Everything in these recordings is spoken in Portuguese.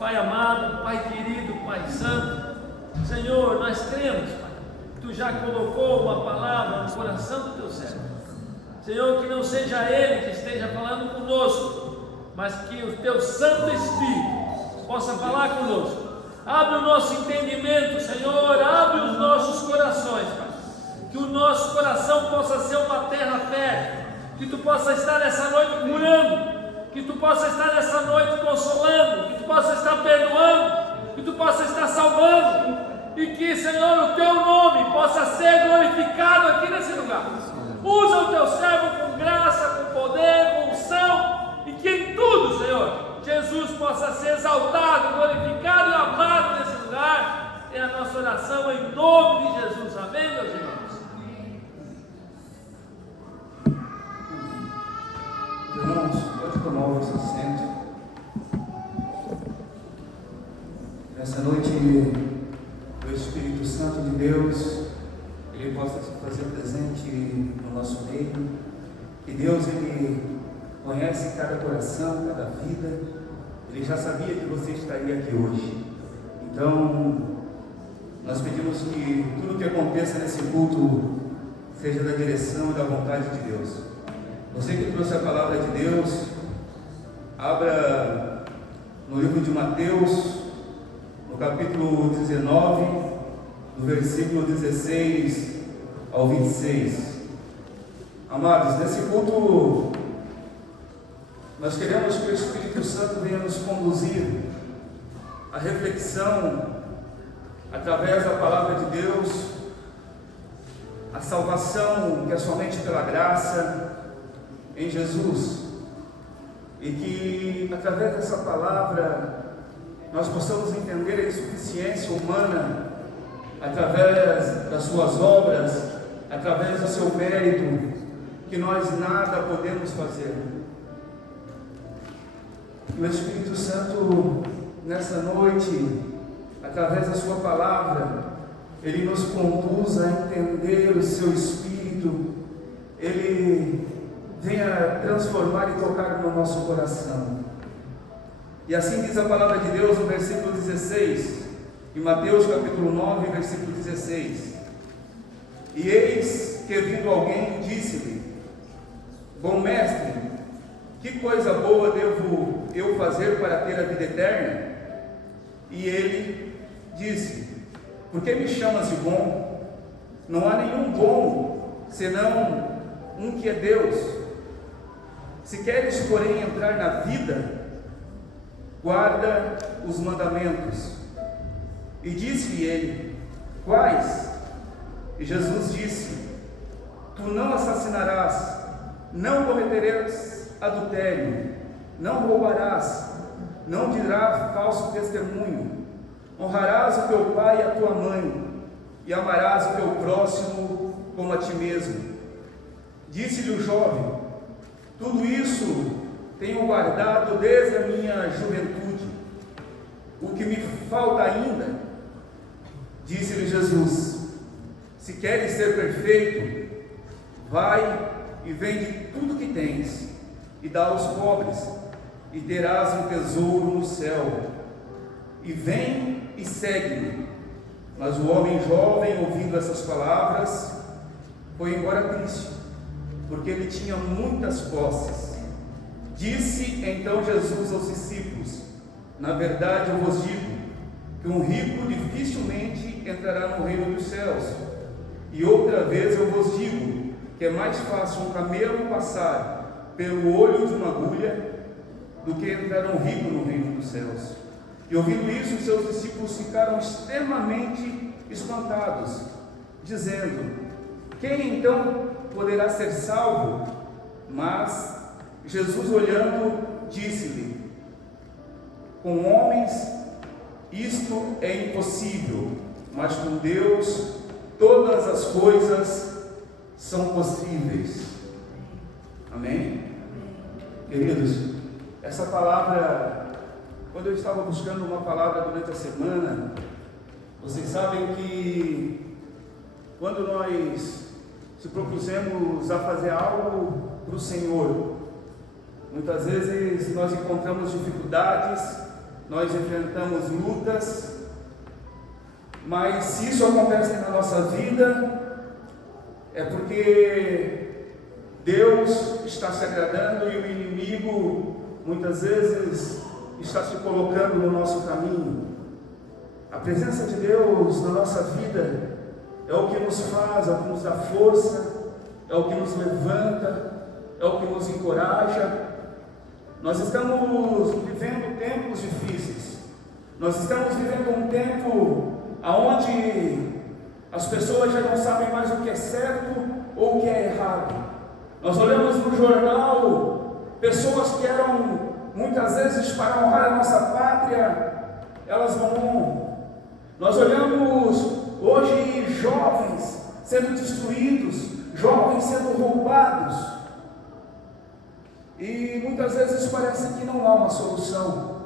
Pai amado, Pai querido, Pai santo, Senhor, nós cremos, Pai, que Tu já colocou uma palavra no coração do Teu servo. Senhor, que não seja Ele que esteja falando conosco, mas que o Teu Santo Espírito possa falar conosco. Abre o nosso entendimento, Senhor, abre os nossos corações, Pai, que o nosso coração possa ser uma terra fértil, que Tu possa estar nessa noite curando, que Tu possa estar nessa noite consolando, que Tu possa estar perdoando, que Tu possa estar salvando, e que, Senhor, o Teu nome possa ser glorificado aqui nesse lugar. Usa o Teu servo com graça, com poder, com unção, e que em tudo, Senhor, Jesus possa ser exaltado, glorificado e amado nesse lugar. É a nossa oração em nome de Jesus. Amém, meus irmãos? Irmãos, pode tomar o vosso assento. Nessa noite, o Espírito Santo de Deus, Ele possa se fazer presente no nosso meio. Que Deus, Ele conhece cada coração, cada vida. Ele já sabia que você estaria aqui hoje. Então, nós pedimos que tudo que aconteça nesse culto seja da direção e da vontade de Deus. Você que trouxe a palavra de Deus, abra no livro de Mateus, no capítulo 19, no versículo 16 ao 26. Amados, nesse culto, nós queremos que o Espírito Santo venha nos conduzir à reflexão, através da palavra de Deus, a salvação que é somente pela graça em Jesus, e que através dessa palavra nós possamos entender a insuficiência humana, através das suas obras, através do seu mérito, que nós nada podemos fazer. Que o Espírito Santo, nessa noite, através da sua palavra, Ele nos conduza a entender o seu Espírito, Ele venha transformar e tocar no nosso coração. E assim diz a palavra de Deus no versículo 16, em Mateus capítulo 9, versículo 16. E eis que vindo alguém, disse-lhe: Bom mestre, que coisa boa devo eu fazer para ter a vida eterna? E ele disse: Por que me chamas de bom? Não há nenhum bom, senão um que é Deus. Se queres, porém, entrar na vida, guarda os mandamentos. E disse-lhe ele: Quais? E Jesus disse: Tu não assassinarás, não cometerás adultério, não roubarás, não dirás falso testemunho, honrarás o teu pai e a tua mãe, e amarás o teu próximo como a ti mesmo. Disse-lhe o jovem: Tudo isso tenho guardado desde a minha juventude. O que me falta ainda? Disse-lhe Jesus: Se queres ser perfeito, vai e vende tudo que tens, e dá aos pobres, e terás um tesouro no céu. E vem e segue-me. Mas o homem jovem, ouvindo essas palavras, foi embora triste, porque ele tinha muitas posses. Disse então Jesus aos discípulos: Na verdade eu vos digo, que um rico dificilmente entrará no reino dos céus. E outra vez eu vos digo, que é mais fácil um camelo passar pelo olho de uma agulha, do que entrar um rico no reino dos céus. E ouvindo isso, os seus discípulos ficaram extremamente espantados, dizendo: Quem então poderá ser salvo? Mas Jesus, olhando, disse-lhe: Com homens isto é impossível, mas com Deus todas as coisas são possíveis. Amém? Queridos, essa palavra, quando eu estava buscando uma palavra durante a semana, vocês sabem que quando nós se propusemos a fazer algo para o Senhor, muitas vezes nós encontramos dificuldades nós enfrentamos lutas, mas se isso acontece na nossa vida, é porque Deus está se agradando e o inimigo muitas vezes está se colocando no nosso caminho. A presença de Deus na nossa vida é o que nos faz, é o que nos dá força, é o que nos levanta, é o que nos encoraja. Nós estamos vivendo tempos difíceis. Nós estamos vivendo um tempo onde as pessoas já não sabem mais o que é certo ou o que é errado. Nós olhamos no jornal pessoas que eram muitas vezes para honrar a nossa pátria, elas não honram. Nós olhamos hoje jovens sendo destruídos, jovens sendo roubados, e muitas vezes parece que não há uma solução.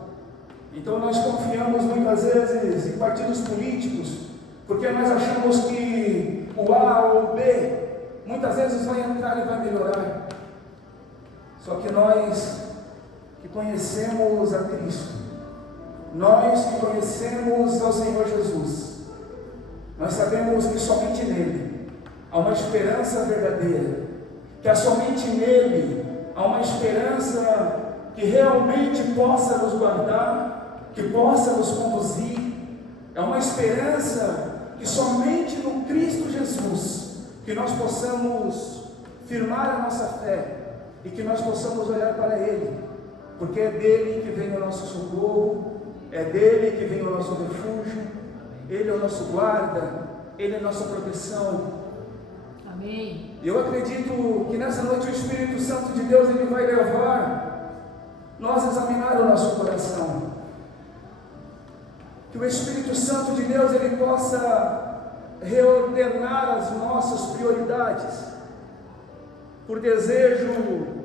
Então nós confiamos muitas vezes em partidos políticos, porque nós achamos que o A ou o B muitas vezes vai entrar e vai melhorar. Só que nós que conhecemos a Cristo, nós que conhecemos ao Senhor Jesus, nós sabemos que somente nele há uma esperança verdadeira, que há somente nele há uma esperança que realmente possa nos guardar, que possa nos conduzir. É uma esperança que somente no Cristo Jesus, que nós possamos firmar a nossa fé e que nós possamos olhar para Ele, porque é dele que vem o nosso socorro, é dele que vem o nosso refúgio, Ele é o nosso guarda, Ele é a nossa proteção. Amém. Eu acredito que nessa noite o Espírito Santo de Deus ele vai levar nós a examinar o nosso coração. Que o Espírito Santo de Deus ele possa reordenar as nossas prioridades, por desejo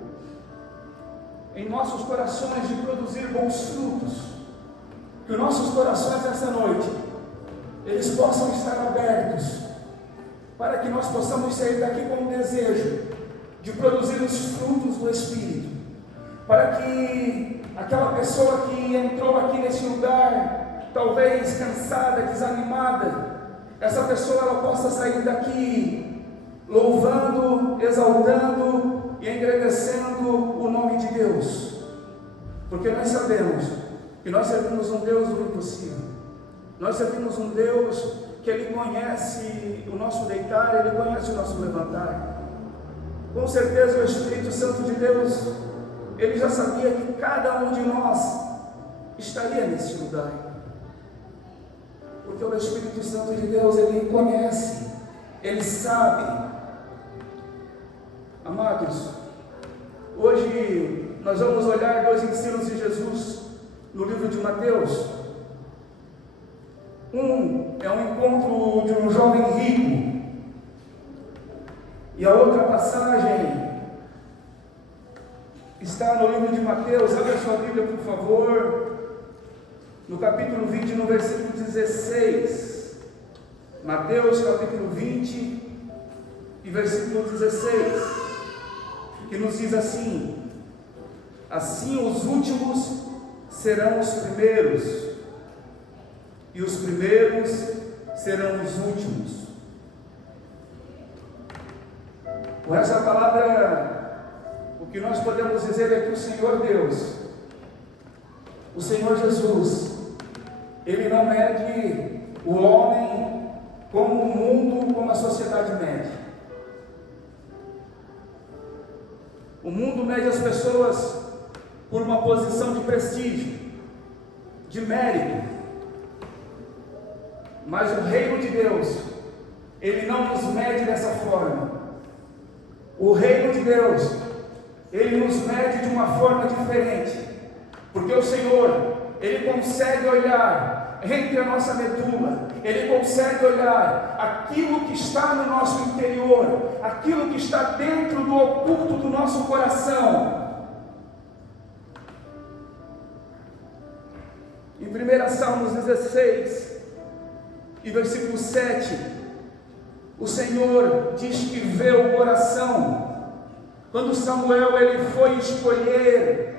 em nossos corações de produzir bons frutos. Que os nossos corações nessa noite eles possam estar abertos, para que nós possamos sair daqui com o desejo de produzir os frutos do Espírito, para que aquela pessoa que entrou aqui nesse lugar, talvez cansada, desanimada, essa pessoa ela possa sair daqui louvando, exaltando e engrandecendo o nome de Deus, porque nós sabemos que nós servimos um Deus do impossível, nós servimos um Deus que Ele conhece o nosso deitar, Ele conhece o nosso levantar. Com certeza o Espírito Santo de Deus, Ele já sabia que cada um de nós estaria nesse lugar, porque o Espírito Santo de Deus, Ele conhece, Ele sabe. Amados, hoje nós vamos olhar dois ensinos de Jesus no livro de Mateus. Um é um encontro de um jovem rico, e a outra passagem está no livro de Mateus. Abra sua Bíblia, por favor, no capítulo 20, no versículo 16. Mateus, capítulo 20 e versículo 16, que nos diz assim: assim os últimos serão os primeiros, e os primeiros serão os últimos. Com essa palavra, o que nós podemos dizer é que o Senhor Deus, o Senhor Jesus, Ele não mede o homem como o mundo, como a sociedade mede. O mundo mede as pessoas por uma posição de prestígio, de mérito. Mas o reino de Deus, Ele não nos mede dessa forma. O reino de Deus, Ele nos mede de uma forma diferente, porque o Senhor, Ele consegue olhar entre a nossa medula, Ele consegue olhar aquilo que está no nosso interior, aquilo que está dentro do oculto do nosso coração. Em 1 Salmos 16 e versículo 7, o Senhor diz que vê o coração. Quando Samuel ele foi escolher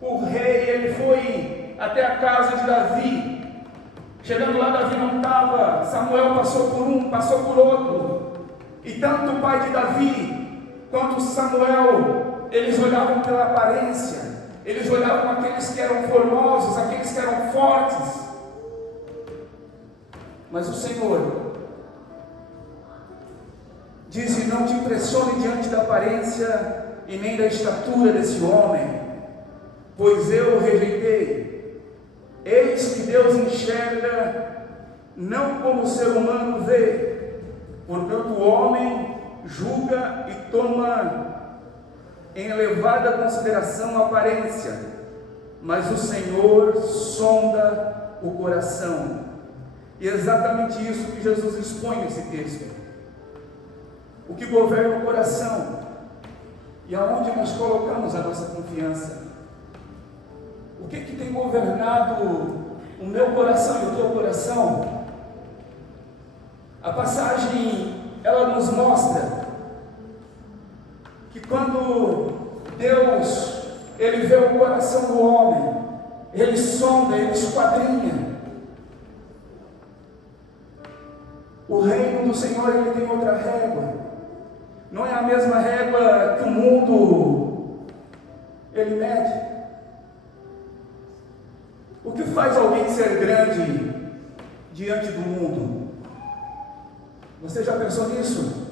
o rei, ele foi até a casa de Davi. Chegando lá, Davi não estava, Samuel passou por um, passou por outro, e tanto o pai de Davi quanto Samuel, eles olhavam pela aparência, eles olhavam aqueles que eram formosos, aqueles que eram fortes, mas o Senhor disse: não te impressione diante da aparência e nem da estatura desse homem, pois eu o rejeitei. Eis que Deus enxerga não como o ser humano vê, portanto o homem julga e toma em elevada consideração a aparência, mas o Senhor sonda o coração. E é exatamente isso que Jesus expõe nesse texto. O que governa o coração e aonde nós colocamos a nossa confiança. O que tem governado o meu coração e o teu coração? A passagem, ela nos mostra que quando Deus, Ele vê o coração do homem, Ele sonda, Ele esquadrinha. O reino do Senhor, Ele tem outra régua. Não é a mesma régua que o mundo, Ele mede. O que faz alguém ser grande diante do mundo? Você já pensou nisso?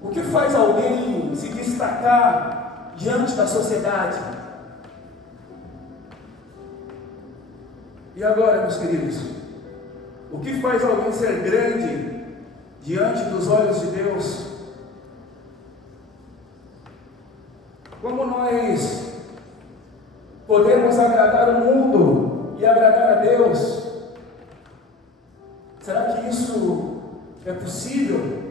O que faz alguém se destacar diante da sociedade? E agora, meus queridos, o que faz alguém ser grande diante dos olhos de Deus? Como nós podemos agradar o mundo e agradar a Deus? Será que isso é possível?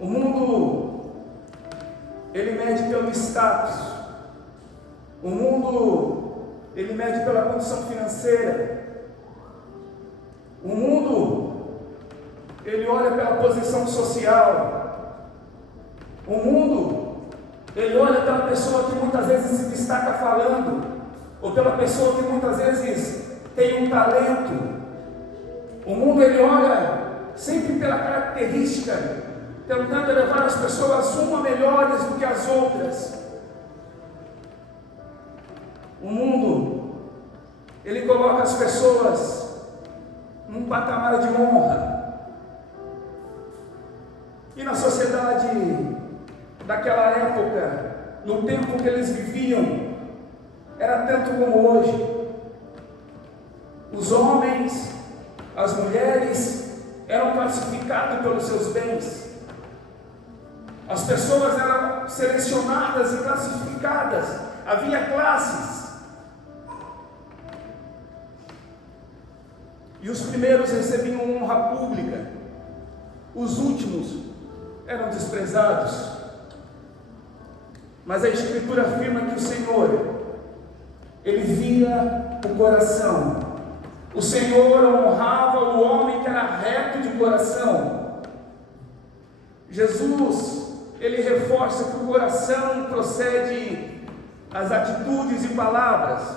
O mundo, ele mede pelo status. O mundo, ele mede pela condição financeira. O mundo, ele olha pela posição social. O mundo, ele olha pela pessoa que muitas vezes se destaca falando, ou pela pessoa que muitas vezes tem um talento. O mundo, ele olha sempre pela característica, tentando levar as pessoas uma melhores do que as outras. O mundo, ele coloca as pessoas num patamar de honra. E na sociedade daquela época, no tempo que eles viviam, era tanto como hoje. Os homens, as mulheres eram classificados pelos seus bens. As pessoas eram selecionadas e classificadas. Havia classes. E os primeiros recebiam honra pública. Os últimos eram desprezados. Mas a Escritura afirma que o Senhor, Ele via o coração. O Senhor honrava o homem que era reto de coração. Jesus, Ele reforça que o coração procede as atitudes e palavras,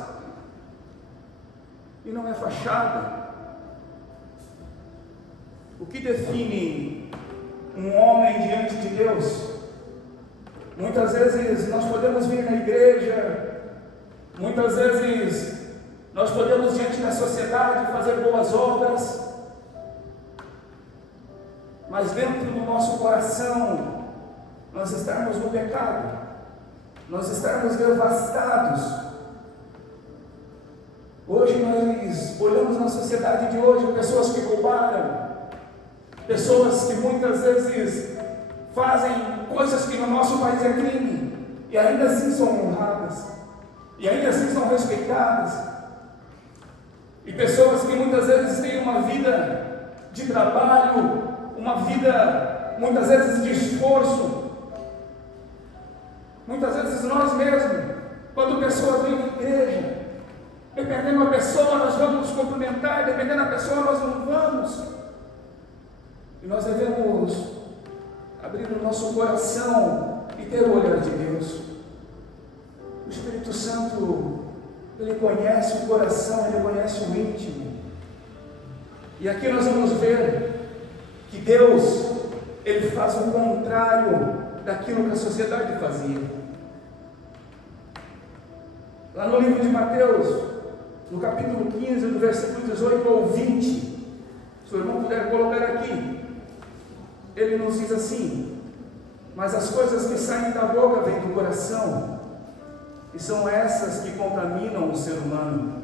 e não é fachada. O que define um homem diante de Deus? Muitas vezes nós podemos vir na igreja, muitas vezes nós podemos diante da sociedade fazer boas obras, mas dentro do nosso coração nós estarmos no pecado, nós estarmos devastados. Hoje nós olhamos na sociedade de hoje pessoas que roubaram, pessoas que muitas vezes fazem coisas que no nosso país é crime, e ainda assim são honradas, e ainda assim são respeitadas. E pessoas que muitas vezes têm uma vida de trabalho, uma vida muitas vezes de esforço. Muitas vezes nós mesmos, quando a pessoa vem na igreja, dependendo da pessoa nós vamos cumprimentar, dependendo da pessoa nós não vamos. E nós devemos abrir o nosso coração e ter o olhar de Deus. O Espírito Santo, ele conhece o coração, ele conhece o íntimo. E aqui nós vamos ver que Deus, ele faz o contrário daquilo que a sociedade fazia. Lá no livro de Mateus, no capítulo 15, do versículo 18 ao 20, se o irmão puder colocar aqui, ele nos diz assim: mas as coisas que saem da boca vêm do coração, e são essas que contaminam o ser humano.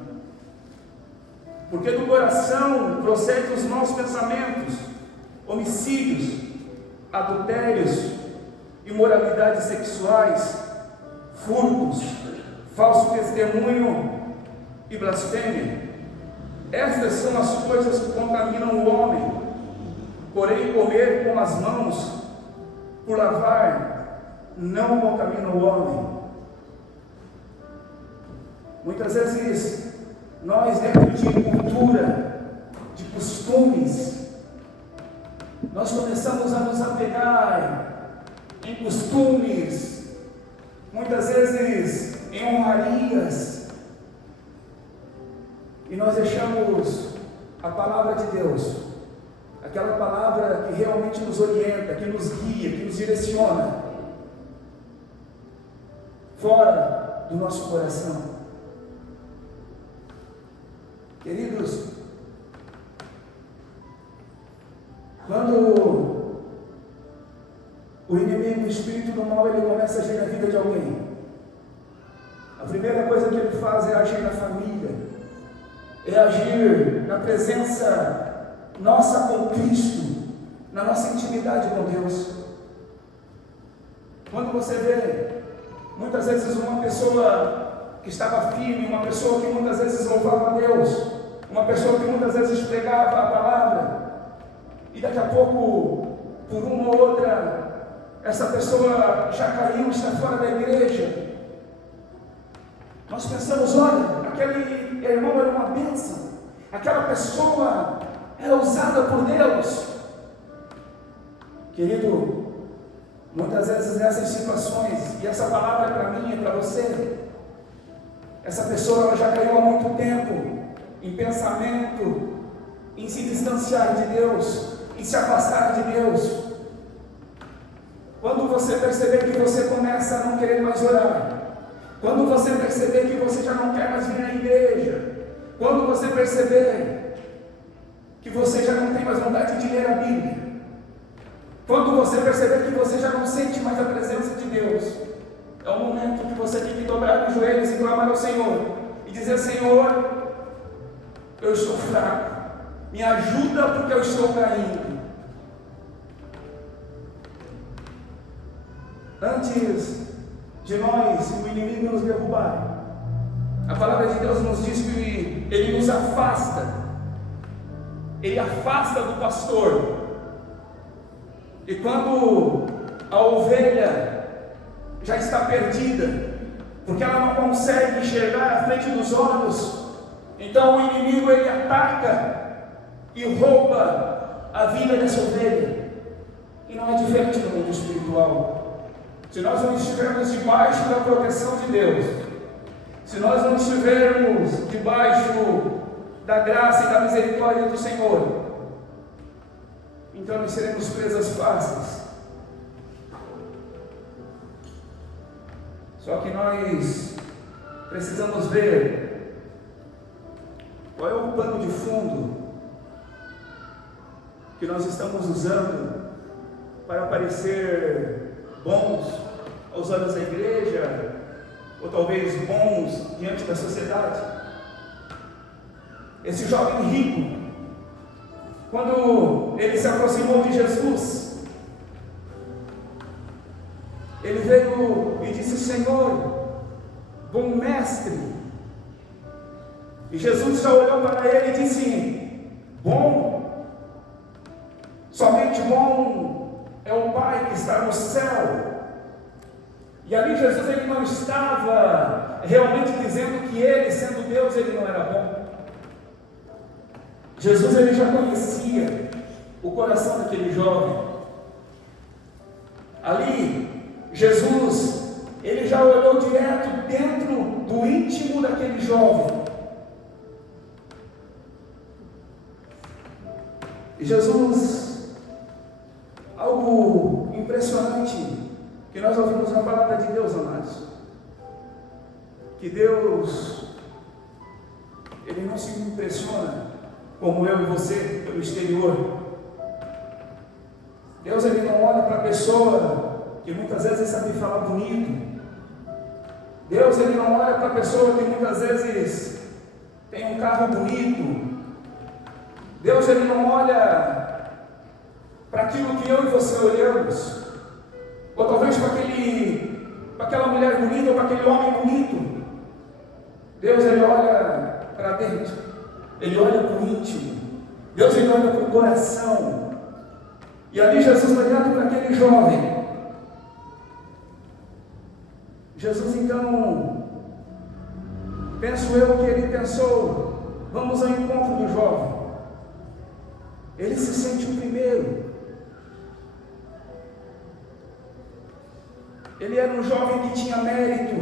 Porque do coração procedem os maus pensamentos, homicídios, adultérios, imoralidades sexuais, furtos, falso testemunho e blasfêmia. Estas são as coisas que contaminam o homem. Porém, comer com as mãos, por lavar, não contamina o homem. Muitas vezes, nós, dentro de cultura, de costumes, nós começamos a nos apegar em costumes, muitas vezes em honrarias, e nós deixamos a palavra de Deus, aquela palavra que realmente nos orienta, que nos guia, que nos direciona, fora do nosso coração. Queridos, quando o inimigo, o espírito do mal, ele começa a agir na vida de alguém, a primeira coisa que ele faz é agir na família, é agir na presença nossa com Cristo, na nossa intimidade com Deus. Quando você vê, muitas vezes, uma pessoa que estava firme, uma pessoa que muitas vezes louvava a Deus, uma pessoa que muitas vezes pregava a palavra, e daqui a pouco, por uma ou outra, essa pessoa já caiu, está fora da igreja. Nós pensamos: olha, aquele irmão era uma bênção, aquela pessoa era usada por Deus. Querido, muitas vezes nessas situações, e essa palavra é para mim, é para você, essa pessoa ela já caiu há muito tempo em pensamento, em se distanciar de Deus, em se afastar de Deus. Quando você perceber que você começa a não querer mais orar, quando você perceber que você já não quer mais vir na igreja, quando você perceber que você já não tem mais vontade de ler a Bíblia, quando você perceber que você já não sente mais a presença de Deus, é o momento que você tem que dobrar os joelhos e clamar ao Senhor e dizer: Senhor, eu estou fraco, me ajuda porque eu estou caindo. Antes de nós, o inimigo nos derrubar, a palavra de Deus nos diz que ele nos afasta, ele afasta do pastor. E quando a ovelha já está perdida, porque ela não consegue enxergar à frente dos olhos, então o inimigo ele ataca e rouba a vida dessa ovelha. E não é diferente no mundo espiritual. Se nós não estivermos debaixo da proteção de Deus, se nós não estivermos debaixo da graça e da misericórdia do Senhor, então nós seremos presas fáceis. Só que nós precisamos ver qual é o pano de fundo que nós estamos usando para parecer bons aos olhos da igreja, ou talvez bons diante da sociedade. Esse jovem rico, quando ele se aproximou de Jesus, ele veio e disse: Senhor, bom mestre. E Jesus já olhou para ele e disse: bom, somente bom é o Pai que está no céu. E ali Jesus ele não estava realmente dizendo que ele, sendo Deus, ele não era bom. Jesus ele já conhecia o coração daquele jovem. Ali, Jesus ele já olhou direto dentro do íntimo daquele jovem. E Jesus, algo impressionante que nós ouvimos na palavra de Deus, amados, que Deus, Ele não se impressiona como eu e você pelo exterior. Deus, Ele não olha para a pessoa que muitas vezes sabe falar bonito. Deus, Ele não olha para a pessoa que muitas vezes tem um carro bonito. Deus, Ele não olha para aquilo que eu e você olhamos, ou talvez para aquela mulher bonita, ou para aquele homem bonito. Deus, Ele olha para dentro, Ele olha para o íntimo, Deus, Ele olha para o coração. E ali Jesus olhando para aquele jovem, Jesus então, penso eu que Ele pensou, vamos ao encontro do jovem. Ele se sente o primeiro. Ele era um jovem que tinha mérito.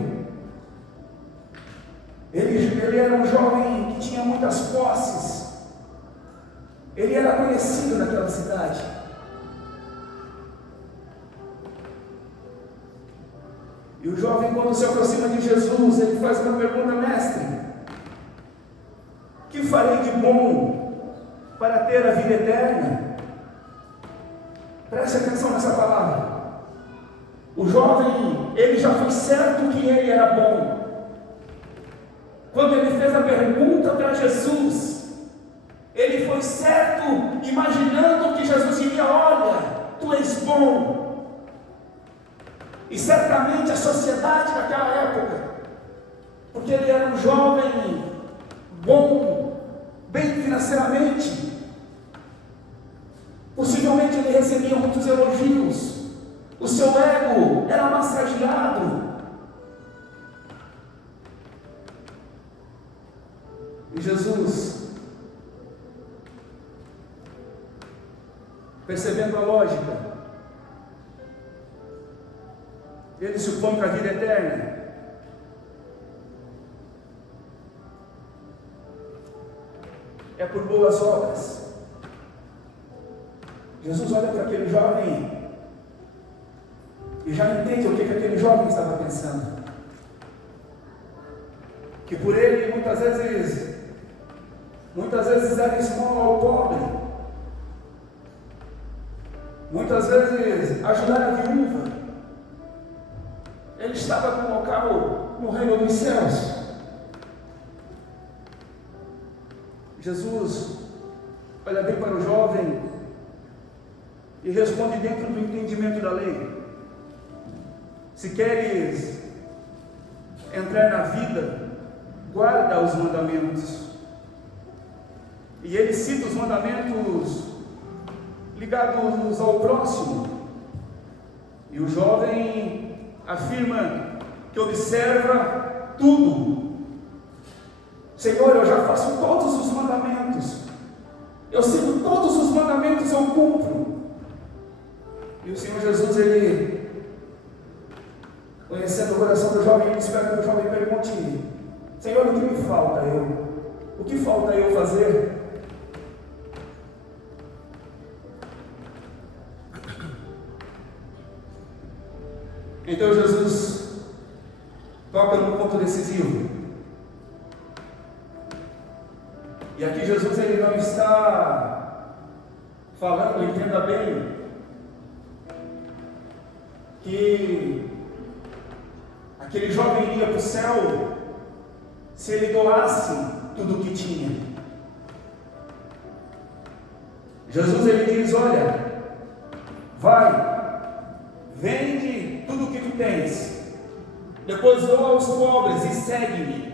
Ele era um jovem que tinha muitas posses. Ele era conhecido naquela cidade. E o jovem, quando se aproxima de Jesus, ele faz uma pergunta: mestre, que farei de bom para ter a vida eterna? Preste atenção nessa palavra. O jovem, ele já foi certo que ele era bom. Quando ele fez a pergunta para Jesus, ele foi certo, imaginando que Jesus diria: olha, tu és bom. E certamente a sociedade daquela época, porque ele era um jovem bom, bem financeiramente, possivelmente ele recebia muitos elogios, o seu ego era massageado. E Jesus, percebendo a lógica, ele supõe que a vida eterna é por boas obras. Jesus olha para aquele jovem e já entende o que aquele jovem estava pensando. Que por ele muitas vezes era esmola ao pobre, muitas vezes ajudar a viúva. Ele estava com um local no reino dos céus. Jesus olha bem para o jovem e responde dentro do entendimento da lei: se queres entrar na vida, guarda os mandamentos. E ele cita os mandamentos ligados ao próximo. E o jovem afirma que observa tudo. Senhor, eu já faço todos os mandamentos, eu sigo todos os mandamentos, eu cumpro. E o Senhor Jesus, Ele, conhecendo o coração do jovem, ele espera que o jovem pergunte: Senhor, o que me falta o que falta eu fazer? Então Jesus toca num ponto decisivo. E aqui Jesus, ele não está falando, entenda bem, que aquele jovem iria para o céu se ele doasse tudo o que tinha. Jesus, ele diz: olha, vai, vende tudo o que tu tens, depois doa aos pobres e segue-me.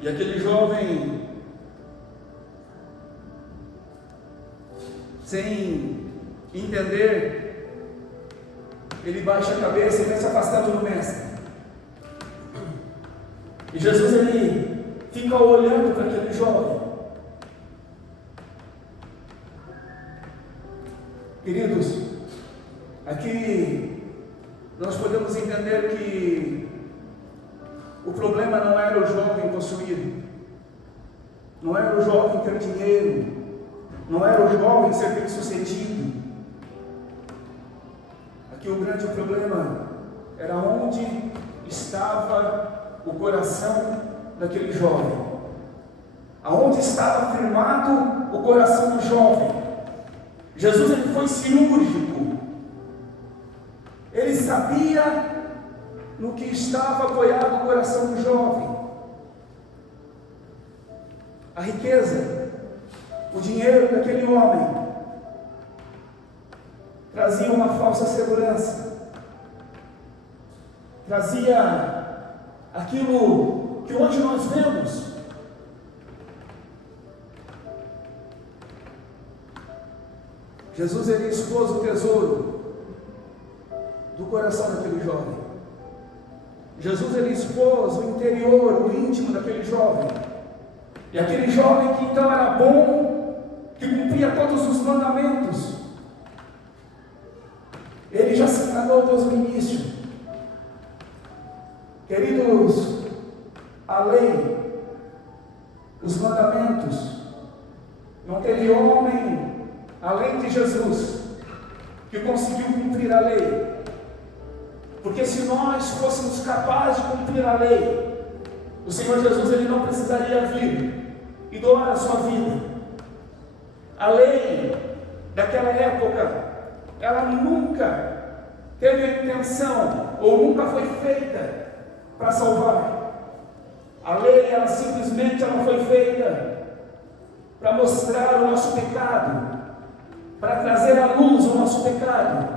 E aquele jovem, sem entender, ele baixa a cabeça e vai se afastando do mestre. E Jesus, ele fica olhando para aquele jovem. Queridos, nós podemos entender que o problema não era o jovem possuir, não era o jovem ter dinheiro, não era o jovem ser bem-sucedido. Aqui o grande problema era onde estava o coração daquele jovem, aonde estava firmado o coração do jovem. Jesus, ele foi cirúrgico, ele sabia no que estava apoiado o coração do jovem. A riqueza, o dinheiro daquele homem trazia uma falsa segurança, trazia aquilo que hoje nós vemos. Jesus, ele expôs o tesouro do coração daquele jovem. Jesus, ele expôs o interior, o íntimo daquele jovem. E aquele jovem que então era bom, que cumpria todos os mandamentos, ele já se enganou desde o início. Queridos, a lei, os mandamentos, não teve homem além de Jesus que conseguiu cumprir a lei. Porque se nós fôssemos capazes de cumprir a lei, o Senhor Jesus, ele não precisaria vir e doar a sua vida. A lei daquela época, ela nunca teve a intenção, ou nunca foi feita para salvar. A lei, ela simplesmente foi feita para mostrar o nosso pecado, para trazer à luz o nosso pecado.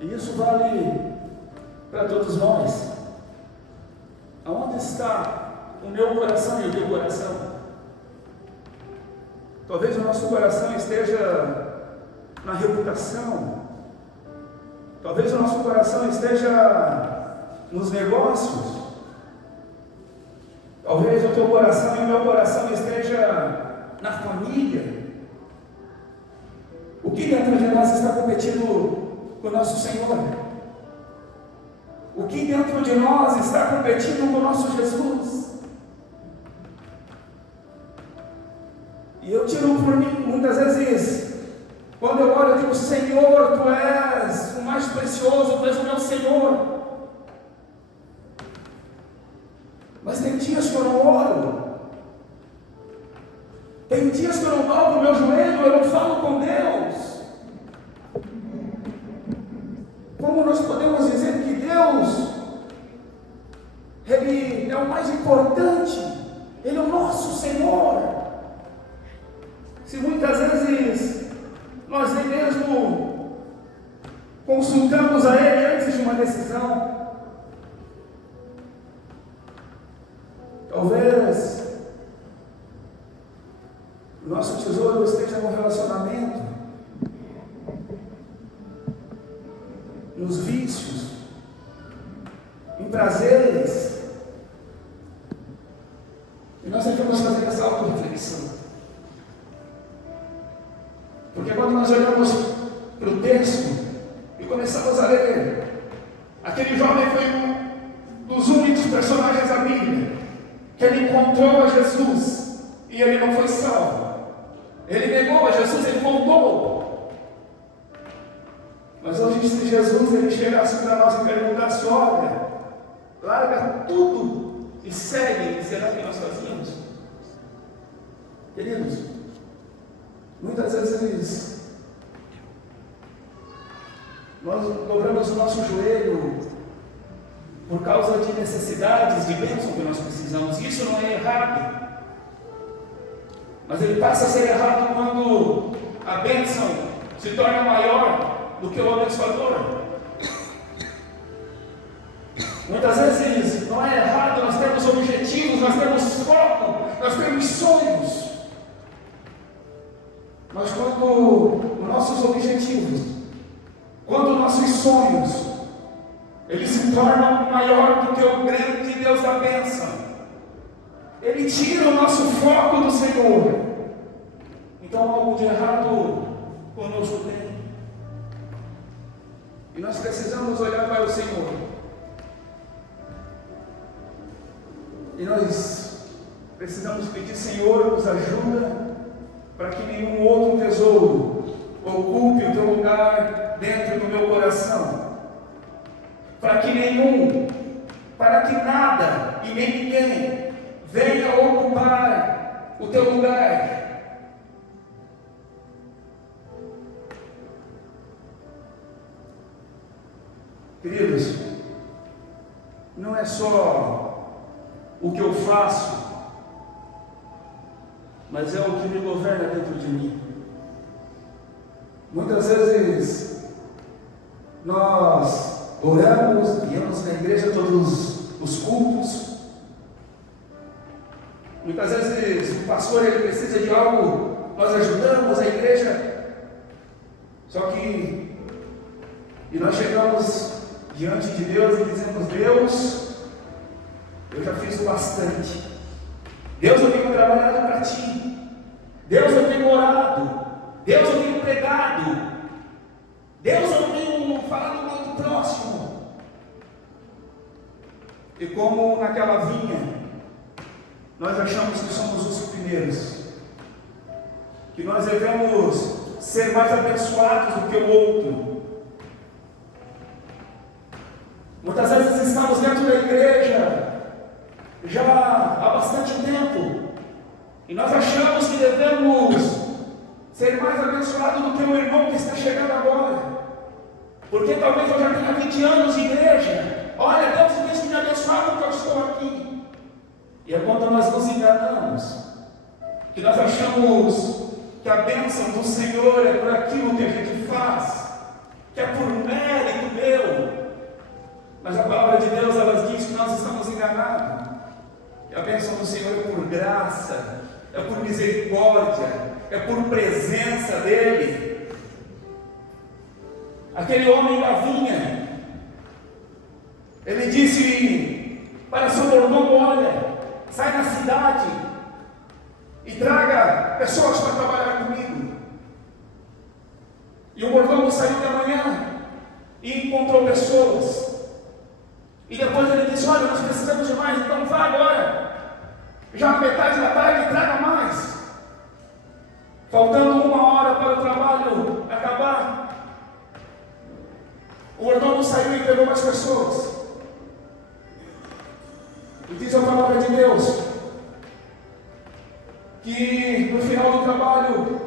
E isso vale para todos nós. Aonde está o meu coração e o teu coração? Talvez o nosso coração esteja na reputação. Talvez o nosso coração esteja nos negócios. Talvez o teu coração e o meu coração esteja na família. O que dentro de nós está competindo com o nosso Senhor? O que dentro de nós está competindo com o nosso Jesus? E eu tiro por mim, muitas vezes, quando eu oro, eu digo: Senhor, Tu és o mais precioso, Tu és o meu Senhor. Mas tem dias que eu não oro, tem dias que eu não dobro o meu joelho, eu não falo com Deus. Como nós podemos dizer que Deus, Ele é o mais importante, Ele é o nosso Senhor, se muitas vezes nós nem mesmo consultamos a Ele antes de uma decisão? Talvez o nosso tesouro esteja no relacionamento, nos vícios, em prazeres. E nós devemos fazer essa auto-reflexão. Porque quando nós olhamos para o texto e começamos a ler, aquele jovem foi um dos únicos personagens da Bíblia que ele encontrou a Jesus e ele não foi salvo. Ele negou a Jesus, ele voltou. Mas hoje, se Jesus ele chegasse para nós e perguntasse: olha, larga tudo e segue, será que nós fazíamos? Queridos, muitas vezes nós dobramos o nosso joelho por causa de necessidades, de bênção que nós precisamos. Isso não é errado, mas ele passa a ser errado quando a bênção se torna maior do que o abençoador. Muitas vezes não é errado nós temos objetivos, nós temos foco, nós temos sonhos, mas quando os nossos objetivos, quando nossos sonhos, eles se tornam maior do que o grande Deus da bênção, Ele tira o nosso foco do Senhor. Então algo de errado nós precisamos olhar para o Senhor. E nós precisamos pedir: Senhor, nos ajuda para que nenhum outro tesouro ocupe o teu lugar dentro do meu coração. Para que nada e nem ninguém venha ocupar o teu lugar. Queridos, não é só o que eu faço, mas é o que me governa dentro de mim. Muitas vezes nós oramos, viemos na igreja todos os cultos. Muitas vezes o pastor ele precisa de algo, nós ajudamos a igreja. Só que nós chegamos diante de Deus e dizemos: Deus, eu já fiz o bastante. Deus, eu tenho trabalhado para Ti. Deus, eu tenho orado. Deus, eu tenho pregado. Deus, eu tenho falado mal do próximo. E como naquela vinha, nós achamos que somos os primeiros, que nós devemos ser mais abençoados do que o outro. Muitas vezes estamos dentro da igreja já há bastante tempo e nós achamos que devemos ser mais abençoados do que o irmão que está chegando agora, porque talvez eu já tenha 20 anos de igreja. Olha, Deus disse que me abençoar porque eu estou aqui. E é quando nós nos enganamos, que nós achamos que a bênção do Senhor é por aquilo que a gente faz, que é por mérito meu. Mas a palavra de Deus, ela diz que nós estamos enganados. E a bênção do Senhor é por graça, é por misericórdia, é por presença dEle. Aquele homem da vinha, ele disse para seu irmão: olha, sai na cidade e traga pessoas para trabalhar comigo. E o mordomo saiu da manhã e encontrou pessoas. E depois ele disse: olha, nós precisamos de mais, então vá agora. Já a metade da tarde, traga mais. Faltando 1 hora para o trabalho acabar, o mordomo saiu e pegou mais pessoas. E diz a palavra de Deus que no final do trabalho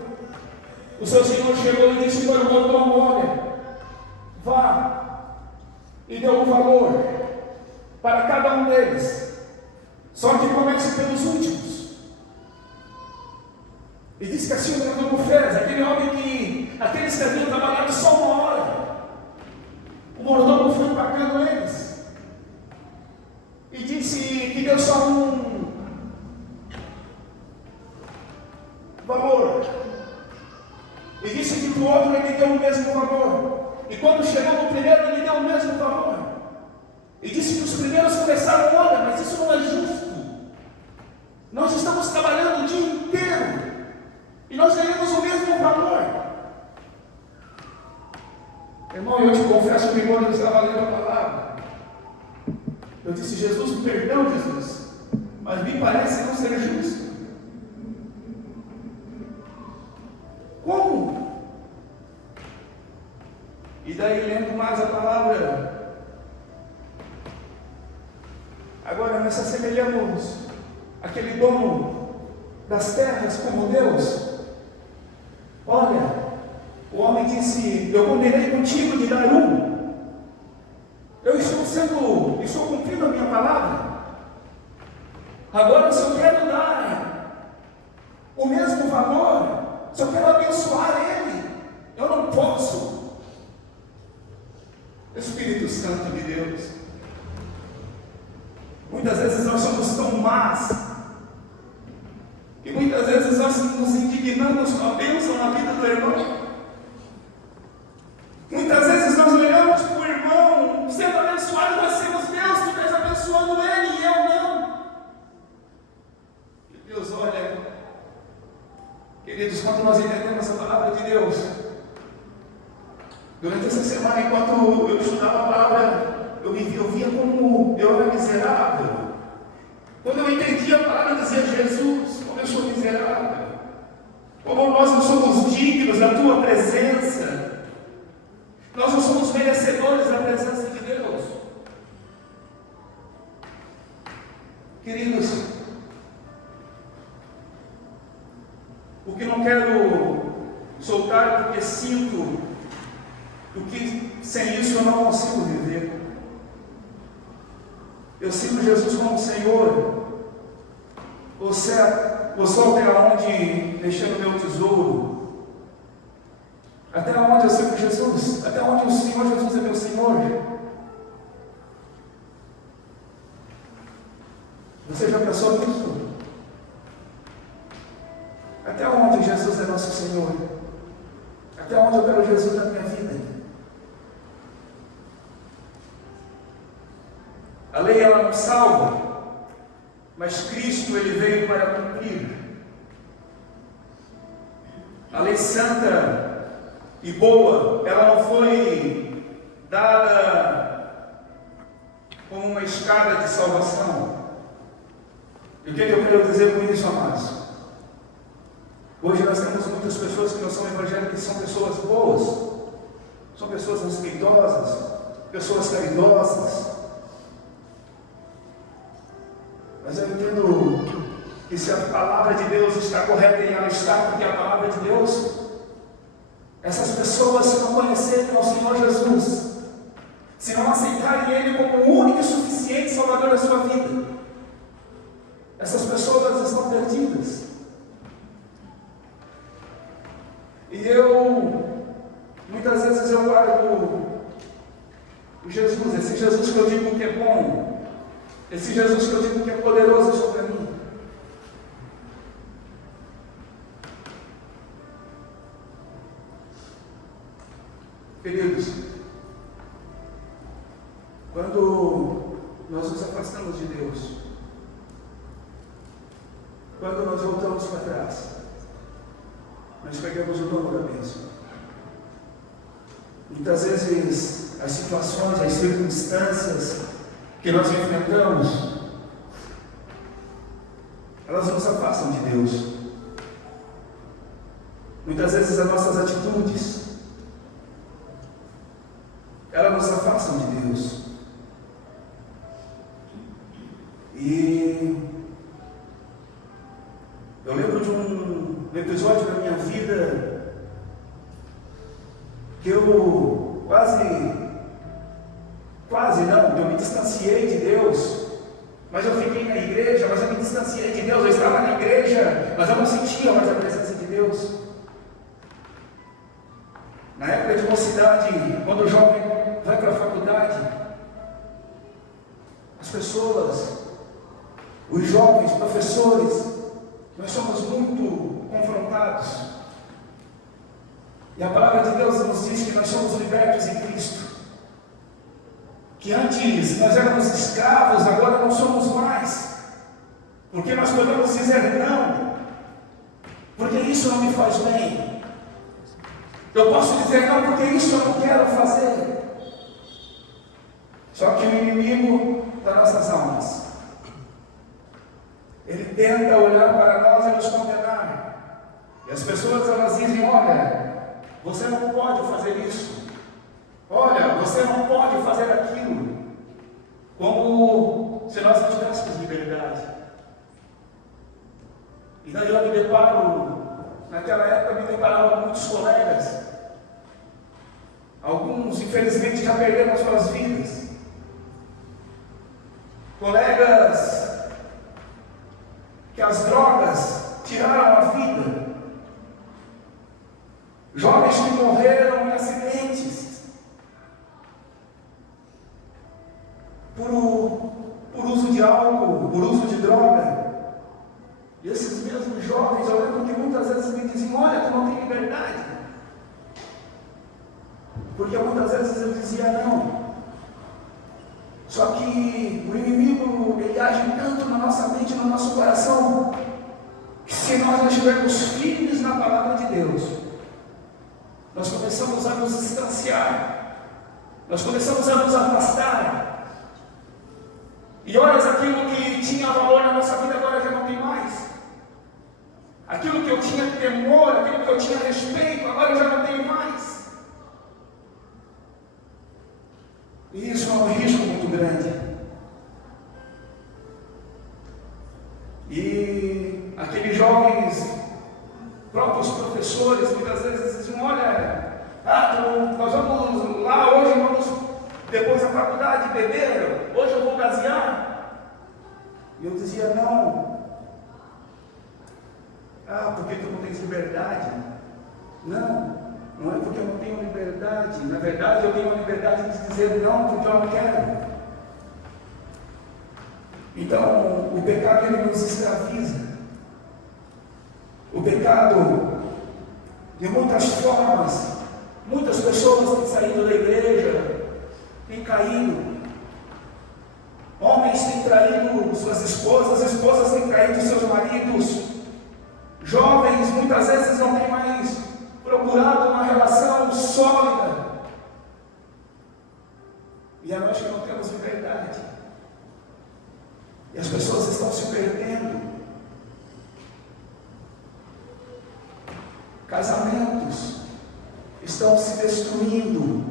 o seu senhor chegou e disse para o mordomo: olha, vá e dê um valor para cada um deles, só que comece pelos últimos. E disse que assim o mordomo fez. Aqueles que haviam trabalhado só 1 hora, o mordomo foi pagando eles, e disse que deu só um valor, e disse que para o outro ele deu o mesmo valor, e quando chegou no primeiro ele deu o mesmo valor, e disse que os primeiros começaram: olha, mas isso não é justo, nós estamos trabalhando o dia inteiro e nós ganhamos o mesmo valor. Irmão, eu te confesso que quando eu estava lendo a palavra, eu disse: Jesus, perdão, Jesus, mas me parece não ser justo. Como? E daí, lendo mais a palavra, agora nós assemelhamos aquele dono das terras como Deus. Olha, o homem disse: eu combinei contigo de dar 1. Eu estou cumprindo a minha palavra. Agora, se eu quero dar o mesmo valor, se eu quero abençoar ele, eu não posso. Espírito Santo de Deus, muitas vezes nós somos tão más, e muitas vezes nós nos indignamos com a bênção na vida do irmão. Muitas vezes nós olhamos para o irmão sendo abençoado e nós temos: Deus, tu estás abençoando ele e eu não. E Deus olha, queridos, quando nós entendemos a palavra de Deus, Durante essa semana, enquanto eu estudava a palavra, eu via como eu era miserável. Quando eu entendi a palavra, eu dizia: Jesus, como eu sou miserável, como nós não somos dignos da tua presença, nós não somos merecedores da presença de Deus. Queridos, o que não quero soltar porque sinto o que sem isso eu não consigo viver. Eu sinto Jesus como Senhor. Você até onde deixei o meu tesouro? Até onde eu sinto Jesus? Até onde o Senhor Jesus é meu Senhor? Você já pensou nisso? Até onde Jesus é nosso Senhor? Até onde eu quero Jesus na minha vida? A lei ela não salva, mas Cristo ele veio para cumprir. A lei santa e boa, ela não foi dada como uma escada de salvação. E o que eu quero dizer com isso, amados? Hoje nós temos muitas pessoas que não são evangélicas, que são pessoas boas, são pessoas respeitosas, pessoas caridosas. Mas eu entendo que se a palavra de Deus está correta e ela está, porque a palavra de Deus, essas pessoas, se não conhecerem ao Senhor Jesus, se não aceitarem Ele como o único e suficiente Salvador da sua vida, essas pessoas estão perdidas. E muitas vezes eu guardo o Jesus, esse Jesus que eu digo que é bom, esse Jesus que eu digo que é poderoso sobre mim. Queridos, quando nós nos afastamos de Deus, quando nós voltamos para trás, nós pegamos o dono da bênção. Muitas vezes as situações, as circunstâncias que nós enfrentamos, elas nos afastam de Deus. Muitas vezes as nossas atitudes, elas nos afastam de Deus. E eu lembro de um episódio da minha vida que eu quase não, eu me distanciei de Deus, mas eu fiquei na igreja, mas eu me distanciei de Deus, eu estava na igreja, mas eu não sentia mais a presença de Deus. Na época de mocidade, quando o jovem vai para a faculdade, as pessoas, os jovens, professores, nós somos muito confrontados. E a palavra de Deus nos diz que nós somos libertos em Cristo. Que antes nós éramos escravos, agora não somos mais. Porque nós podemos dizer não. Porque isso não me faz bem. Eu posso dizer não porque isso eu não quero fazer. Só que o inimigo das nossas almas, ele tenta olhar para nós e nos condenar. E as pessoas elas dizem: olha, você não pode fazer isso. Olha, você não pode fazer aquilo. Como se nós não tivéssemos liberdade. E daí eu me deparo, naquela época eu me deparava com muitos colegas. Alguns, infelizmente, já perderam as suas vidas. Colegas que as drogas tiraram a vida. Jovens que morreram em acidentes por uso de álcool, por uso de droga. E esses mesmos jovens, eu lembro que muitas vezes me dizem: olha, tu não tem liberdade. Porque muitas vezes eu dizia não. Só que o inimigo, ele age tanto na nossa mente, no nosso coração, que se nós não estivermos firmes na palavra de Deus, nós começamos a nos distanciar, nós começamos a nos afastar, e horas aquilo que tinha valor na nossa vida agora já não tem mais. Aquilo que eu tinha temor, aquilo que eu tinha respeito, agora eu já não tenho mais. E isso é um risco muito grande. E aqueles jovens, próprios professores, muitas vezes diziam: olha, nós vamos lá hoje, vamos depois da faculdade beber, hoje eu vou gazear. E eu dizia: não. Porque tu não tens liberdade? Não é porque eu não tenho liberdade. Na verdade, eu tenho a liberdade de dizer não porque eu não quero. Então, o pecado, ele nos escraviza. O pecado, de muitas formas, muitas pessoas têm saído da igreja, têm caído. Homens têm traído suas esposas têm traído seus maridos. Jovens muitas vezes não têm mais procurado uma relação sólida. E a nós que não temos liberdade. E as pessoas estão se perdendo. Casamentos estão se destruindo.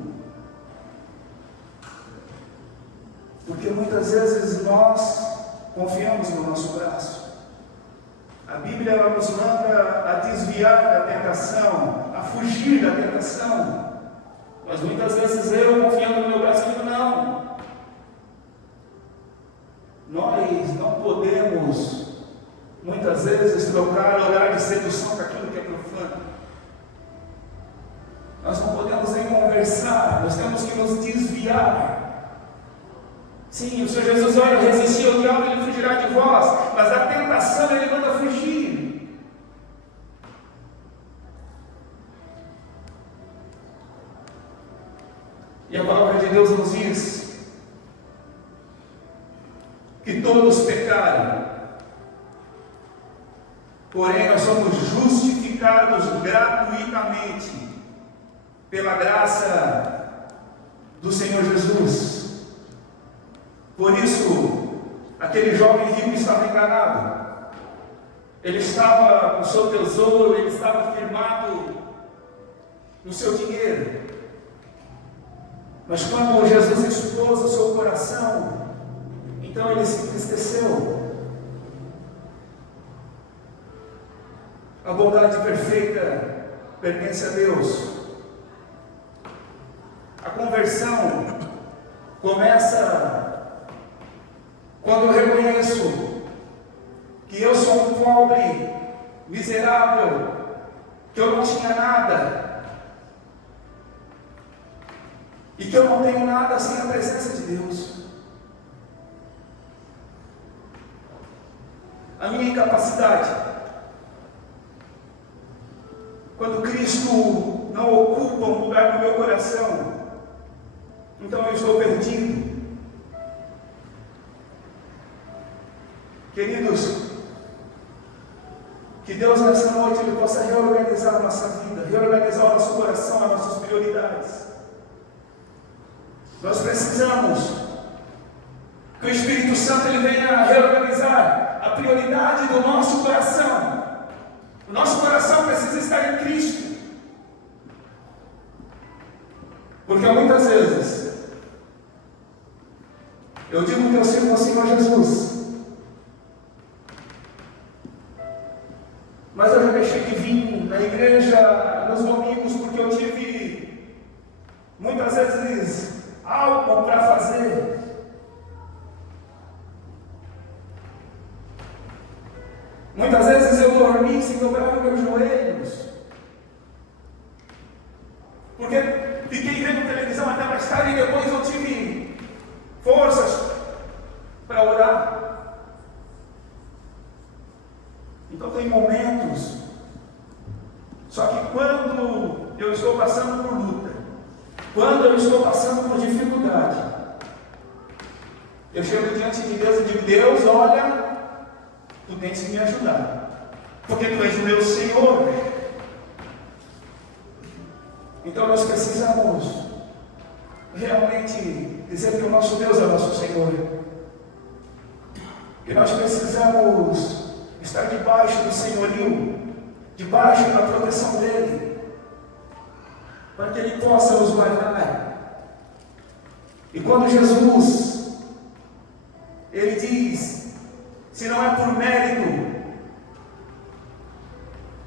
Porque muitas vezes nós confiamos no nosso braço. A Bíblia, ela nos manda a desviar da tentação, a fugir da tentação. Mas muitas vezes eu, confiando no meu bracinho, não. Nós não podemos, muitas vezes, trocar olhar de sedução com aquilo que é profano. Nós não podemos nem conversar, nós temos que nos desviar. Sim, o Senhor Jesus, olha, resistir ao diabo, ele fugirá de vós, mas a tentação ele manda fugir. E a palavra de Deus nos diz que todos pecaram, porém nós somos justificados gratuitamente pela graça do Senhor Jesus. Por isso, aquele jovem rico estava enganado. Ele estava com o seu tesouro, ele estava firmado no seu dinheiro. Mas quando Jesus expôs o seu coração, então ele se entristeceu. A bondade perfeita pertence a Deus. A conversão começa quando eu reconheço que eu sou um pobre, miserável, que eu não tinha nada, e que eu não tenho nada sem a presença de Deus. A minha incapacidade, quando Cristo não ocupa um lugar no meu coração, então eu estou perdido. Queridos, que Deus nessa noite ele possa reorganizar a nossa vida, reorganizar o nosso coração, as nossas prioridades. Nós precisamos que o Espírito Santo ele venha reorganizar a prioridade do nosso coração. O nosso coração precisa estar em Cristo. Porque muitas vezes eu digo que eu sirvo ao Senhor Jesus, mas eu já deixei de vir na igreja nos domingos porque eu tive muitas vezes algo para fazer. Muitas vezes eu dormi sem dobrar os meus joelhos, porque fiquei vendo televisão até mais tarde e depois eu tive forças para orar. Então tem momentos, só que quando eu estou passando por luta, quando eu estou passando por dificuldade, eu chego diante de Deus e digo: Deus, olha, tu tens que me ajudar, porque tu és o meu Senhor. Então nós precisamos realmente dizer que o nosso Deus é o nosso Senhor. Que nós precisamos estar debaixo do senhorio, debaixo da proteção dEle, para que Ele possa nos guardar. E quando Jesus, Ele diz, se não é por mérito,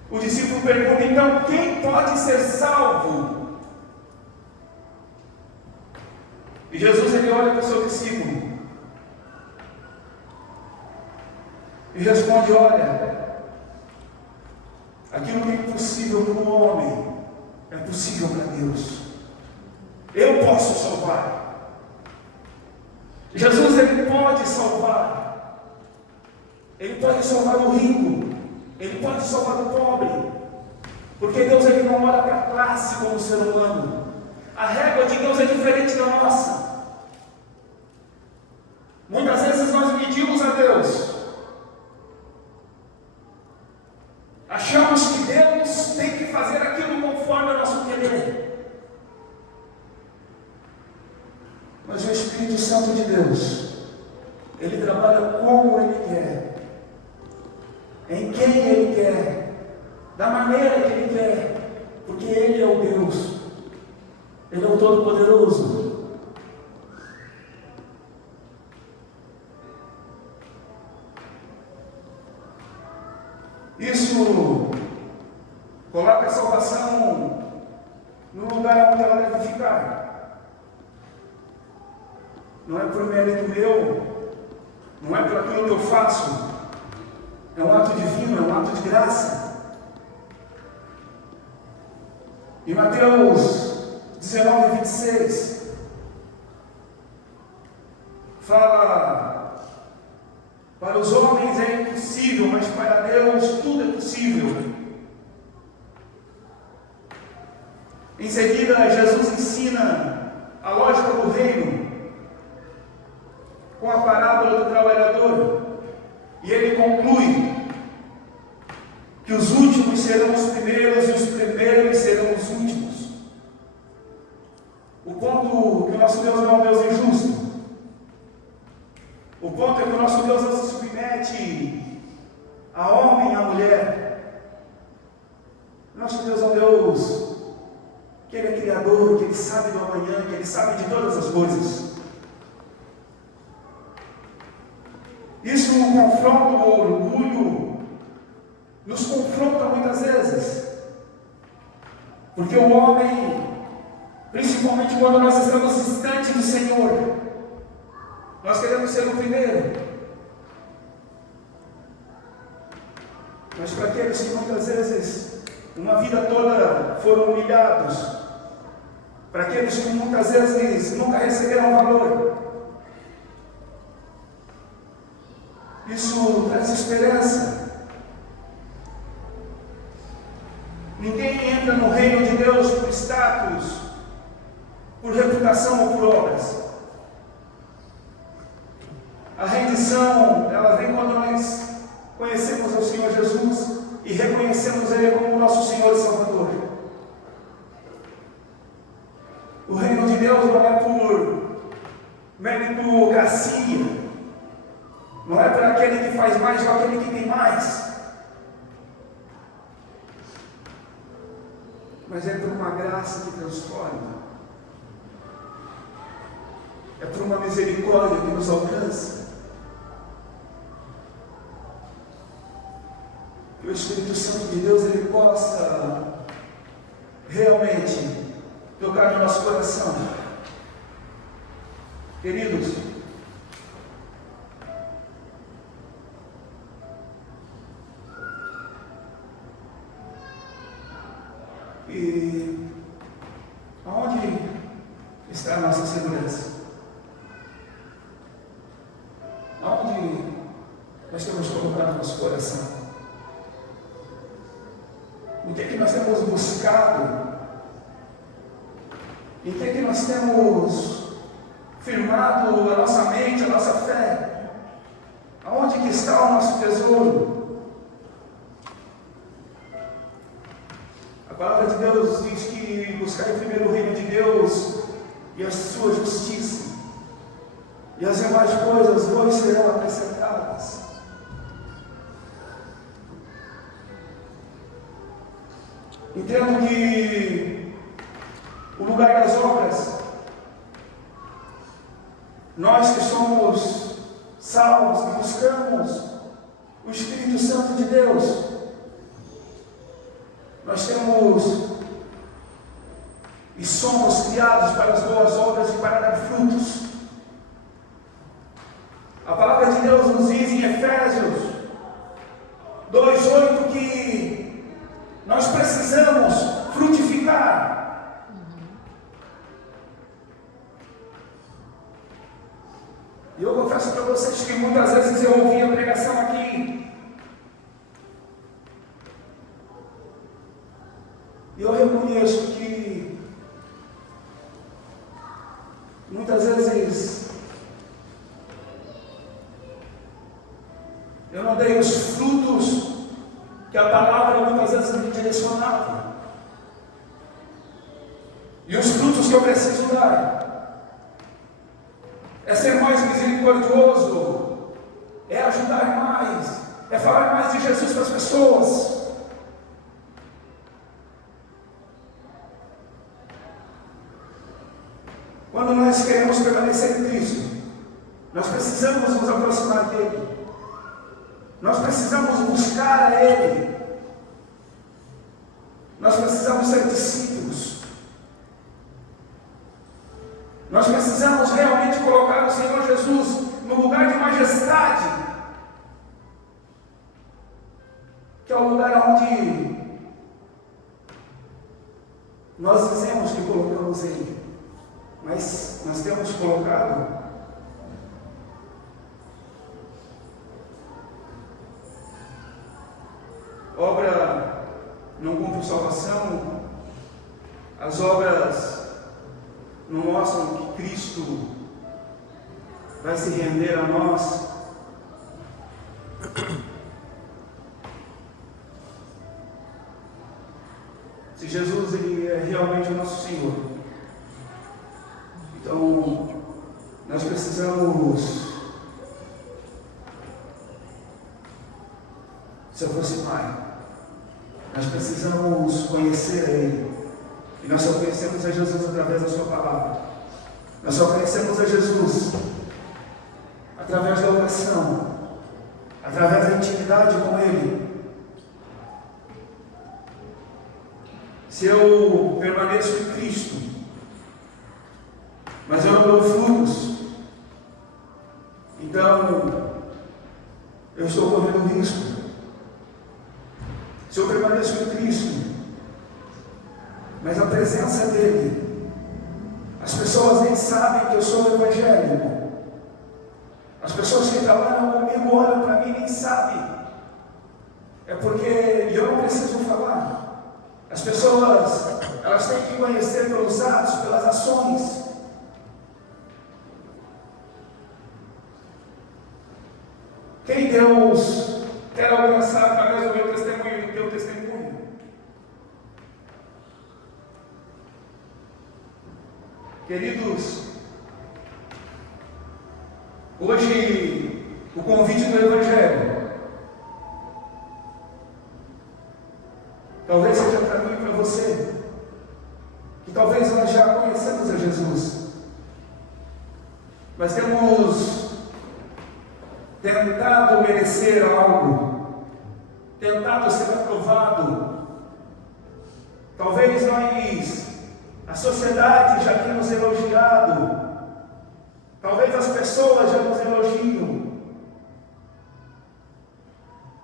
o discípulo pergunta, então quem pode ser salvo? E Jesus, Ele olha para o seu discípulo e responde, olha, aquilo que é impossível para o homem, é possível para Deus. Eu posso salvar. Jesus, Ele pode salvar. Ele pode salvar o rico. Ele pode salvar o pobre. Porque Deus, Ele não olha para a classe como ser humano. A régua de Deus é diferente da nossa. Muitas vezes nós medimos a Deus. Achamos que Deus tem que fazer aquilo conforme o nosso querer. Mas o Espírito Santo de Deus, Ele trabalha como Ele quer, em quem Ele quer, da maneira que Ele quer, porque Ele é o Deus, Ele é o Todo-Poderoso. Isso coloca a salvação no lugar onde ela deve ficar. Não é por mérito meu, não é por aquilo que eu faço, é um ato divino, é um ato de graça. Em Mateus 19:26 fala, para os homens é impossível, mas para Deus tudo é possível. Em seguida, Jesus ensina a lógica do reino com a parábola do trabalhador. E ele conclui que os últimos serão os primeiros e os primeiros serão os últimos. O ponto que o nosso Deus não é um Deus injusto. O ponto é que o nosso Deus não se submete a homem e a mulher. Nosso Deus é um Deus que Ele é Criador, que Ele sabe do amanhã, que Ele sabe de todas as coisas. Isso confronta o orgulho, nos confronta muitas vezes. Porque o homem, principalmente quando nós estamos distantes do Senhor, nós queremos ser o primeiro. Mas para aqueles que muitas vezes, uma vida toda foram humilhados, para aqueles que muitas vezes nunca receberam valor, isso traz esperança. Ninguém entra no reino de Deus por status, por reputação ou por obras. A rendição, ela vem quando nós conhecemos o Senhor Jesus e reconhecemos Ele como o nosso Senhor e Salvador. O reino de Deus não é por meritocracia, não é para aquele que faz mais ou aquele que tem mais, mas é por uma graça que transforma, é por uma misericórdia que nos alcança. Que o Espírito Santo de Deus Ele possa realmente tocar no nosso coração. Queridos, e aonde está a nossa segurança? Aonde nós temos colocado nosso coração? O que é que nós temos buscado? Em que é que nós temos firmado a nossa mente, a nossa fé? Aonde que está o nosso tesouro? A palavra de Deus diz que buscar buscar primeiro o reino de Deus e a sua justiça, e as demais coisas vos serão acrescentadas. Entendo que o lugar das obras, nós que somos salvos, que buscamos o Espírito Santo de Deus, nós temos e somos criados para as boas obras e para dar frutos. A palavra de Deus nos diz em Efésios 2:8 que nós precisamos frutificar. E eu confesso para vocês que muitas vezes eu ouvi a pregação aqui e eu reconheço que muitas vezes eu não dei os frutos que a palavra muitas vezes me direcionava. E os frutos que eu preciso dar é ser mais misericordioso, é ajudar mais, é falar mais de Jesus para as pessoas. Quando nós queremos permanecer em Cristo, nós precisamos nos aproximar dEle. Nós precisamos buscar a Ele. Nós precisamos ser discípulos. Nós precisamos realmente colocar o Senhor Jesus no lugar de majestade, que é o lugar onde nós dizemos que colocamos Ele, mas nós temos colocado obra não compra salvação, as obras não mostram que Cristo vai se render a nós. Se Jesus ele é realmente o nosso Senhor, então nós precisamos se aproximar. Nós precisamos conhecer a Ele. E nós só conhecemos a Jesus através da Sua palavra. Nós só conhecemos a Jesus através da oração, através da intimidade com Ele. Se eu permaneço em Cristo, mas eu não dou frutos, então eu estou correndo risco. Se eu permaneço em Cristo, mas a presença dEle, as pessoas nem sabem que eu sou o Evangelho. As pessoas que trabalham comigo olham para mim e nem sabem. É porque eu não preciso falar. As pessoas, elas têm que conhecer pelos atos, pelas ações. Quem Deus quer alcançar através do meu testemunho e do teu testemunho? Queridos, hoje o convite do Evangelho talvez seja para mim e para você, que talvez nós já conhecemos a Jesus, mas temos tentado merecer algo, tentado ser aprovado. Talvez a sociedade já tenha nos elogiado, talvez as pessoas já nos elogiam,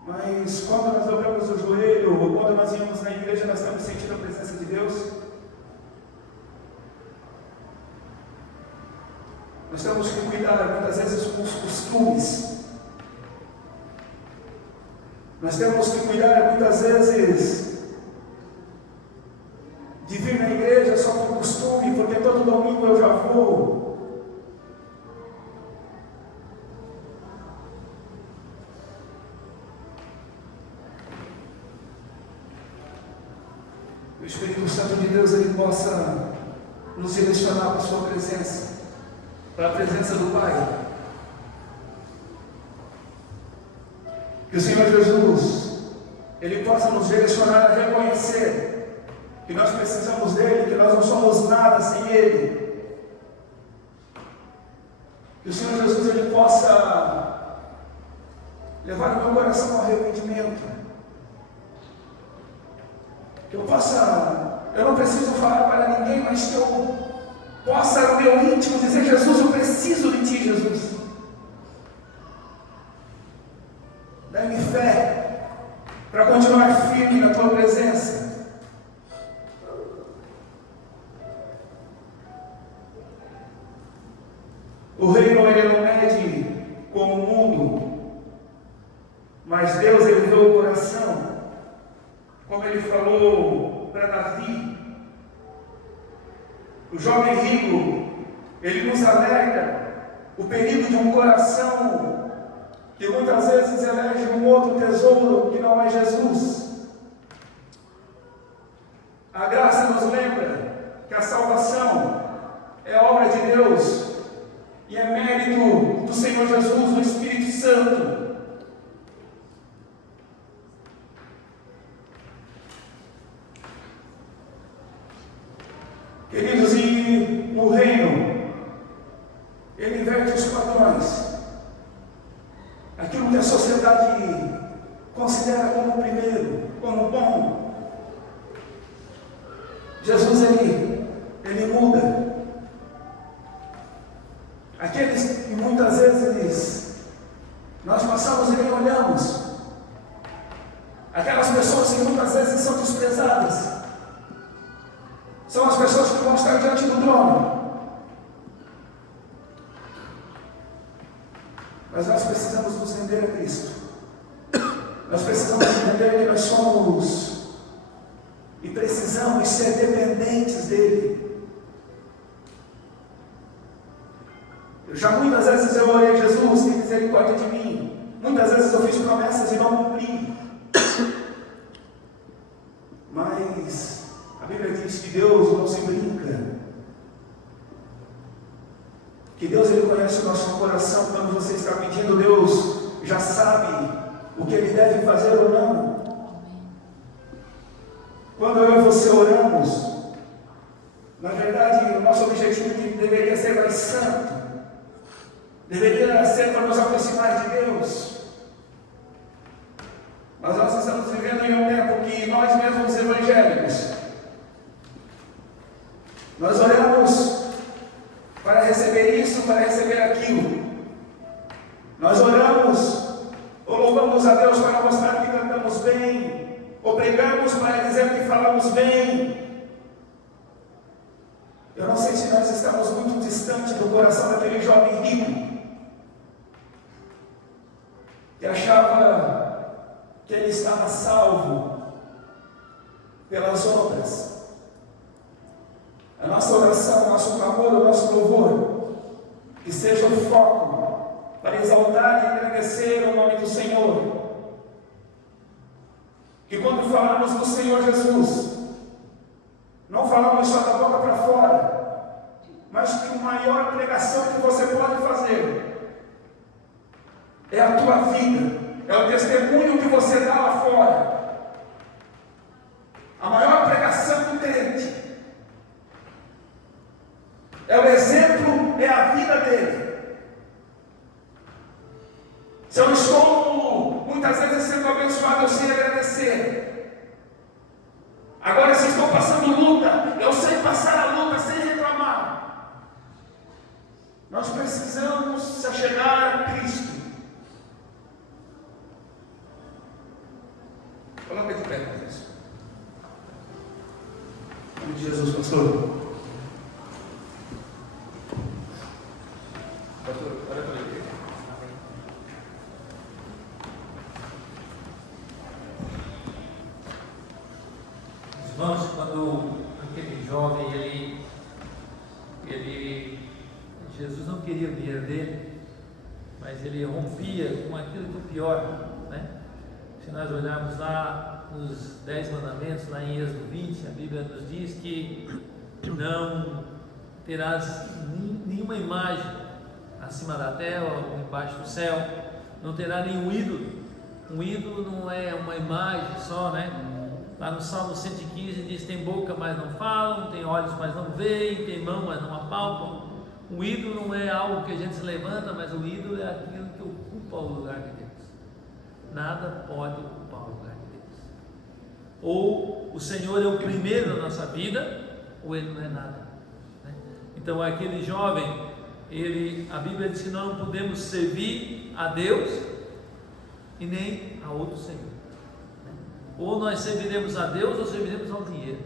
mas quando nós dobramos o joelho, ou quando nós íamos na igreja, nós estamos sentindo a presença de Deus. Nós temos que cuidar muitas vezes com os costumes. Nós temos que cuidar muitas vezes de vir na igreja só por costume, porque todo domingo eu já vou. O Espírito Santo Santo de Deus ele possa nos direcionar para a sua presença, para a presença do Pai. Que o Senhor Jesus ele possa nos direcionar a reconhecer que nós precisamos dele, que nós não somos nada sem ele. Que o Senhor Jesus ele possa levar o meu coração ao arrependimento. Que eu não preciso falar para ninguém, mas que eu possa no meu íntimo dizer: Jesus, eu preciso de ti, Jesus. Dá-me fé para continuar firme na tua presença. O reino ele não mede com o mundo, mas Deus ele vê o coração, como ele falou para Davi. O jovem rico, ele nos alerta o perigo de um coração que muitas vezes elege um outro tesouro que não é Jesus. A graça nos lembra que a salvação é obra de Deus e é mérito do Senhor Jesus, do Espírito Santo. Queridos, e o reino, ele inverte os padrões. Aquilo que a sociedade considera como primeiro, como bom, Jesus ele muda. Aqueles que muitas vezes nós passamos e nem olhamos, aquelas pessoas que muitas vezes são desprezadas, são as pessoas que vão estar diante do trono. Mas nós precisamos nos render a Cristo. Nós precisamos entender que nós somos e precisamos ser dependentes dele. Já muitas vezes eu orei: Jesus, tem misericórdia de mim. Muitas vezes eu fiz promessas e não cumpri. Mas a Bíblia diz que Deus não se brinca. Que Deus ele conhece o nosso coração. Quando você está pedindo, Deus já sabe o que ele deve fazer ou não. Quando eu e você oramos, na verdade o nosso objetivo deveria ser mais santo, deveria ser para nos aproximar de Deus. Mas nós estamos vivendo em um tempo que nós mesmos evangélicos, nós oramos para receber isso, para receber aquilo. Nós oramos ou louvamos a Deus para mostrar que cantamos bem, ou pregamos para dizer que falamos bem. Eu não sei se nós estamos muito distante do coração daquele jovem rico que achava que ele estava salvo pelas obras. A nossa oração, o nosso clamor, o nosso louvor, que seja o foco para exaltar e agradecer o nome do Senhor. Que quando falamos do Senhor Jesus, não falamos só da boca para fora, mas que a maior pregação que você pode fazer é a tua vida, é o testemunho que você dá lá fora. A maior pregação do crente é o exemplo, é a vida dele. Se eu estou muitas vezes sendo abençoado, eu sei agradecer. Agora, se estou passando luta, eu sei passar a luta sem reclamar. Nós precisamos se achegar a Cristo. Coloca de pé, Deus. Em nome de Jesus, pastor. Irmãos, quando aquele jovem, Jesus não queria o dinheiro dele, mas ele rompia com aquilo que é pior, né? Se nós olharmos lá, nos 10 mandamentos, lá em Êxodo 20, a Bíblia nos diz que não terás nenhuma imagem acima da terra ou embaixo do céu, não terá nenhum ídolo. Um ídolo não é uma imagem só, né? Lá no Salmo 115 diz: tem boca, mas não falam, tem olhos, mas não veem, tem mão, mas não apalpam. Um ídolo não é algo que a gente se levanta, mas o ídolo é aquilo que ocupa o lugar de Deus. Nada pode ocupar o lugar de Deus. Ou o Senhor é o primeiro na nossa vida, ou Ele não é nada, né? Então aquele jovem, a Bíblia diz que nós não podemos servir a Deus e nem a outro Senhor. Ou nós serviremos a Deus ou serviremos ao dinheiro.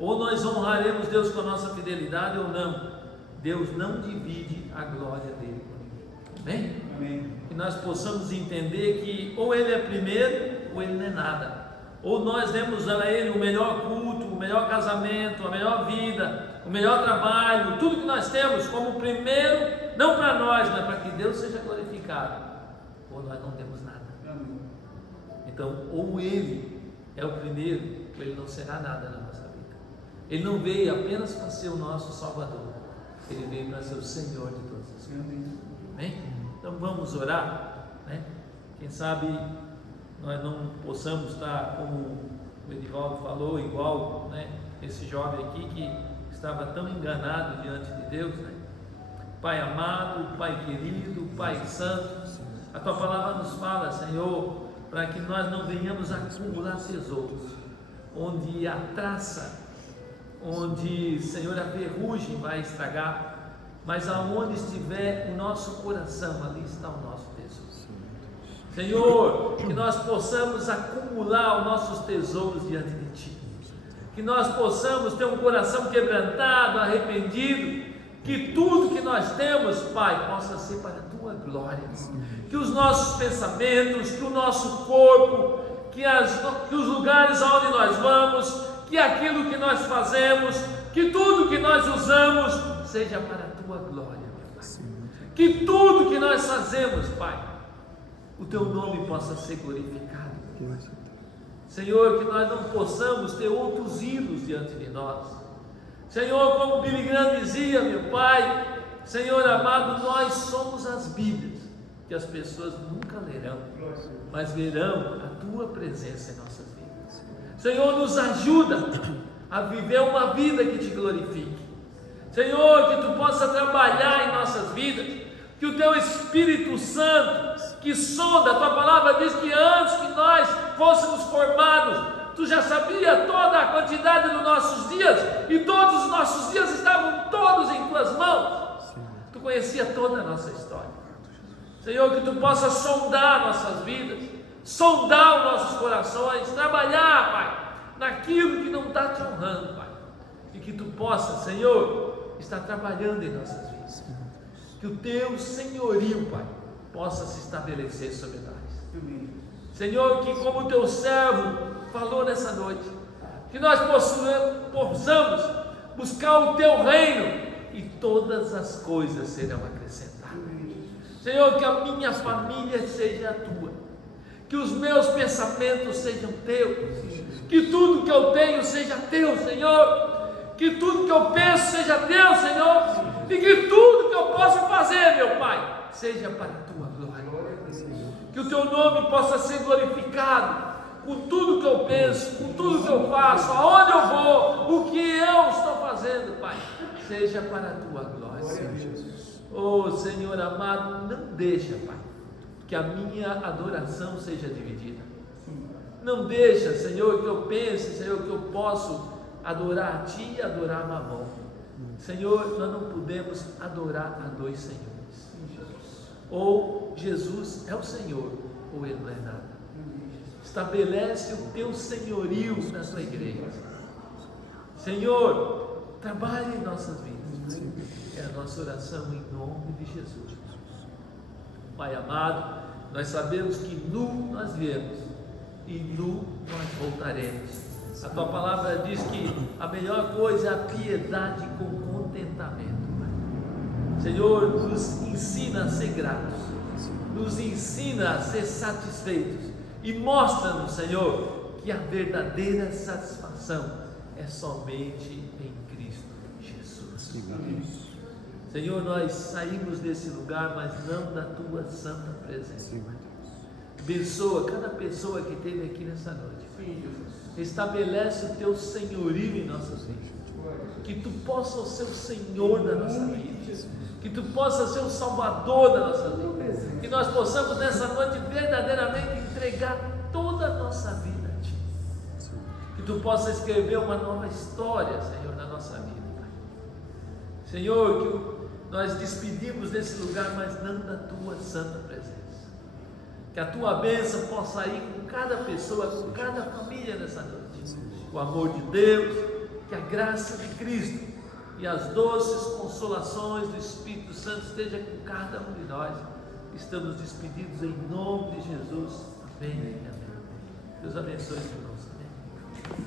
Ou nós honraremos Deus com a nossa fidelidade ou não. Deus não divide a glória dele com ninguém. Amém? Amém. Que nós possamos entender que ou Ele é primeiro ou Ele não é nada. Ou nós demos a Ele o melhor culto, o melhor casamento, a melhor vida, o melhor trabalho, tudo que nós temos como primeiro, não para nós, mas para que Deus seja glorificado. Ou nós não temos nada. Amém. Então, ou Ele é o primeiro, ou Ele não será nada na nossa vida. Ele não veio apenas para ser o nosso Salvador, Ele veio para ser o Senhor de todas as coisas. Amém? Então vamos orar, né? Quem sabe nós não possamos estar, como o Edivaldo falou, igual, né, esse jovem aqui que estava tão enganado diante de Deus, né? Pai amado, Pai querido, Pai santo, a Tua palavra nos fala, Senhor, para que nós não venhamos a acumular tesouros, onde a traça, onde, Senhor, a ferrugem vai estragar, mas aonde estiver o nosso coração, ali está o nosso tesouro. Senhor, que nós possamos acumular os nossos tesouros diante de Ti, que nós possamos ter um coração quebrantado, arrependido, que tudo que nós temos, Pai, possa ser para a Tua glória, que os nossos pensamentos, que o nosso corpo, que os lugares aonde nós vamos, que aquilo que nós fazemos, que tudo que nós usamos, seja para a Tua glória, Pai. Que tudo que nós fazemos, Pai, o Teu nome possa ser glorificado. Senhor, que nós não possamos ter outros ídolos diante de nós. Senhor, como Billy Graham dizia, meu Pai, Senhor amado, nós somos as Bíblias, que as pessoas nunca lerão, mas verão a Tua presença em nossas vidas. Senhor, nos ajuda a viver uma vida que Te glorifique. Senhor, que Tu possa trabalhar em nossas vidas, que o Teu Espírito Santo, que sonda, a Tua palavra diz que antes que nós fôssemos formados, Tu já sabia toda a quantidade dos nossos dias, e todos os nossos dias estavam todos em Tuas mãos. Tu conhecia toda a nossa história. Senhor, que Tu possa sondar nossas vidas, sondar os nossos corações, trabalhar, Pai, naquilo que não está Te honrando, Pai, e que Tu possa, Senhor, estar trabalhando em nossas vidas. Que o Teu senhorio, Pai, possa se estabelecer sobre nós. Senhor, que como o Teu servo falou nessa noite, que nós possamos buscar o Teu reino e todas as coisas serão acrescentadas. Senhor, que a minha família seja a Tua, que os meus pensamentos sejam Teus, que tudo que eu tenho seja Teu, Senhor, que tudo que eu penso seja Teu, Senhor, e que tudo que eu possa fazer, meu Pai, seja para a Tua glória. Que o Teu nome possa ser glorificado com tudo que eu penso, com tudo que eu faço, aonde eu vou, o que eu estou fazendo, Pai, seja para a Tua glória. Oh Senhor amado, não deixa, Pai, que a minha adoração seja dividida. Não deixa, Senhor, que eu pense, Senhor, que eu posso adorar a Ti e adorar a Mamon. Senhor, nós não podemos adorar a dois senhores. Ou Jesus é o Senhor, ou Ele não é nada. Estabelece o Teu senhorio na Tua igreja. Senhor, trabalhe em nossas vidas. É a nossa oração em nome de Jesus. Pai amado, nós sabemos que nu nós viemos e nu nós voltaremos. A Tua palavra diz que a melhor coisa é a piedade com contentamento, Pai. Senhor, nos ensina a ser gratos, nos ensina a ser satisfeitos e mostra-nos, Senhor, que a verdadeira satisfação é somente em Cristo Jesus. Senhor, nós saímos desse lugar, mas não da Tua santa presença. Abençoa cada pessoa que esteve aqui nessa noite. Estabelece o Teu senhorio em nossas vidas. Que Tu possa ser o Senhor da nossa vida. Que Tu possa ser o Salvador da nossa vida. Que nós possamos nessa noite verdadeiramente entregar toda a nossa vida a Ti. Que Tu possa escrever uma nova história, Senhor, na nossa vida, Pai. Senhor, que nós despedimos desse lugar, mas não da Tua santa presença. Que a Tua bênção possa ir com cada pessoa, com cada família nessa noite. O amor de Deus, que a graça de Cristo e as doces consolações do Espírito Santo esteja com cada um de nós. Estamos despedidos em nome de Jesus. Amém. Amém. Deus abençoe.